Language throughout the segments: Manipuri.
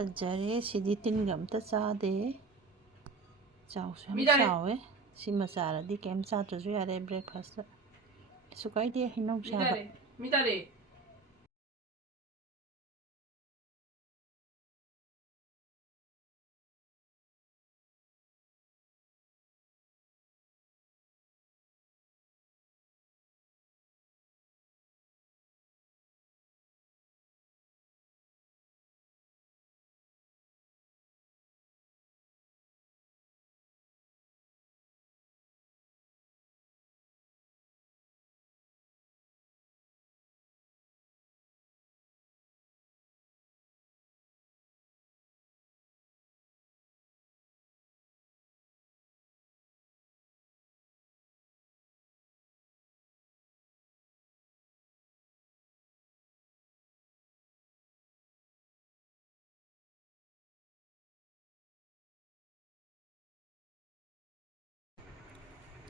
ꯐꯖꯔꯦ ꯁꯤꯗꯤ ꯇꯤꯟꯒ ꯑꯝꯇ ꯆꯥꯗꯦ ꯆꯥꯎꯁꯨ ꯌꯥꯝ ꯆꯥꯎꯋꯦ ꯁꯤꯃ ꯆꯥꯔꯗꯤ ꯀꯩꯝ ꯆꯥꯗ꯭ꯔꯁꯨ ꯌꯥꯔꯦ ꯕ꯭ꯔꯦꯛꯐꯥꯁꯇ ꯀꯩꯁꯨ ꯀꯥꯏꯗꯦ ꯍꯩꯅꯧ ꯆꯥꯕ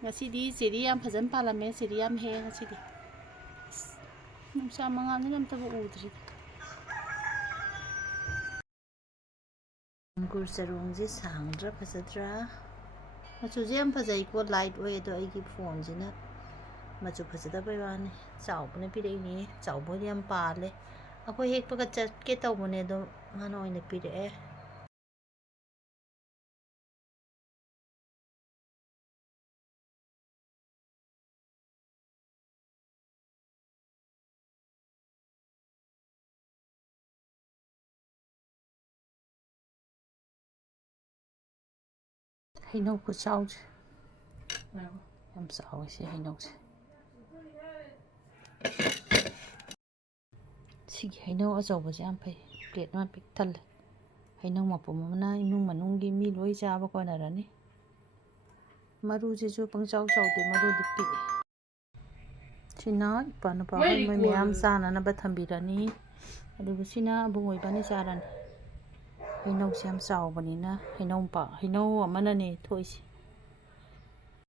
ꯉꯁꯤꯗꯤ ꯆꯦꯔꯤ ꯌꯥꯝ ꯐꯖꯅ ꯄꯥꯜꯂꯝꯃꯦ ꯆꯦꯔꯤ ꯌꯥꯝ ꯍꯦꯛꯑꯦ ꯉꯁꯤꯗꯤ ꯅꯨꯡꯁꯥ ꯃꯉꯥꯜꯅꯤꯅ ꯑꯝꯇꯕꯨ ꯎꯗ꯭ꯔꯤ ꯑꯪꯒꯨꯔ ꯆꯔꯣꯡꯁꯦ ꯁꯥꯡꯗ꯭ꯔꯥ ꯐꯖꯗ꯭ꯔꯥ ꯃꯆꯨꯁꯦ ꯌꯥꯝ ꯐꯖꯩꯀꯣ ꯂꯥꯏꯠ ꯑꯣꯏ ꯑꯗꯣ ꯑꯩꯒꯤ ꯐꯣꯟꯁꯤꯅ ꯃꯆꯨ ꯐꯖꯗꯕꯩ ꯋꯥꯅꯤ ꯆꯥꯎꯕꯅ ꯄꯤꯔꯛꯏꯅꯦ ꯆꯥꯎꯕꯗꯤ ꯌꯥꯝ ꯄꯥꯜꯂꯦ ꯑꯩꯈꯣꯏ ꯍꯦꯛꯄꯒ ꯆꯠꯀꯦ ꯇꯧꯕꯅꯦ ꯑꯗꯣ ꯃꯥꯅ ꯑꯣꯏꯅ ꯄꯤꯔꯛꯑꯦ ꯍꯩꯅꯧ ꯈꯨꯆꯥꯎꯁꯦ ꯌꯥꯝ ꯆꯥꯎꯋꯦ ꯁꯤ ꯍꯩꯅꯧꯁꯦ ꯁꯤꯒꯤ ꯍꯩꯅꯧ ꯑꯆꯧꯕꯁꯦ ꯌꯥꯝ ꯐꯩ ꯄ꯭ꯂꯦꯠ ꯑꯃ ꯄꯤꯛ ꯊꯜꯂꯦ ꯍꯩꯅꯧ ꯃꯄꯨꯝ ꯑꯃꯅ ꯏꯃꯨꯡ ꯃꯅꯨꯡꯒꯤ ꯃꯤ ꯂꯣꯏ ꯆꯥꯕ ꯀꯣꯟꯅꯔꯅꯤ ꯃꯔꯨꯁꯤꯁꯨ ꯄꯪꯆꯥꯎ ꯆꯥꯎꯗꯦ ꯃꯔꯨꯗꯤ ꯄꯤꯛꯏ ꯁꯤꯅ ꯏꯄꯥ ꯅꯨꯄꯥ ꯍꯣꯏ ꯃꯣꯏ ꯃꯌꯥꯝ ꯆꯥꯅꯅꯕ ꯊꯝꯕꯤꯔꯅꯤ ꯑꯗꯨꯒ ꯁꯤꯅ ꯑꯕꯨꯡꯉꯣ ꯏꯕꯥꯅꯤ ꯆꯥꯔꯅꯤ ꯍꯩꯅꯧꯁꯦ ꯌꯥꯝ ꯆꯥꯎꯕꯅꯤꯅ ꯍꯩꯅꯧ ꯑꯃꯅꯅꯦ ꯊꯣꯛꯏꯁꯦ